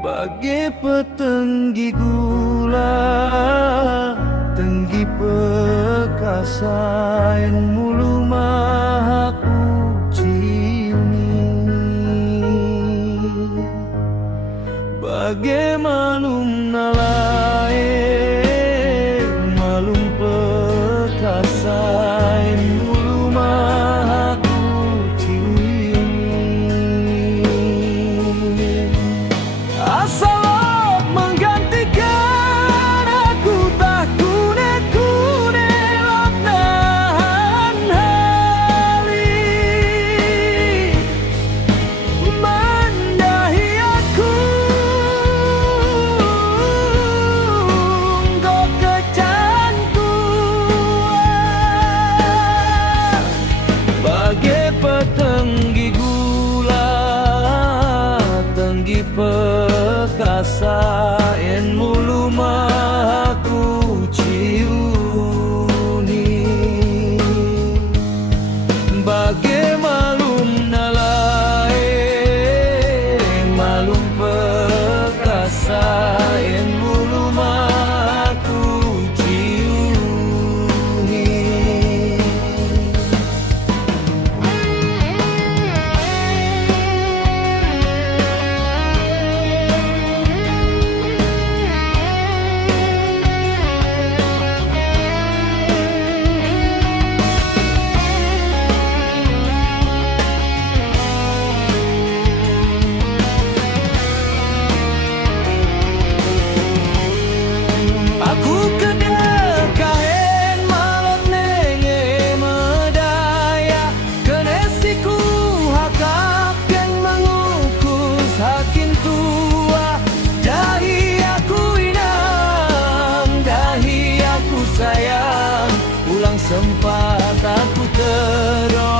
Bagai petenggi gula, tenggi perkasa yang mulu maha ku ciumi. Bagai malum nalae, malum perkasa yang mulu maha ku asal menggantikan aku tak kune-kune nahan hali mendahi aku kau kecantuan bagai petenggi gula, tenggi perkasa yang mulu maha ku ciuni. Bagai malum nalae, malum perkasa yang mulu maha ku ciuni. Aku kedekahen malot nenge medaya kenesiku hakap yang mengukus hakin tua dahi aku inang dahi aku sayang ulang sempat aku tero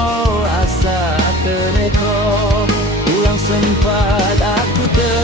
asa teneko ulang sempat aku tero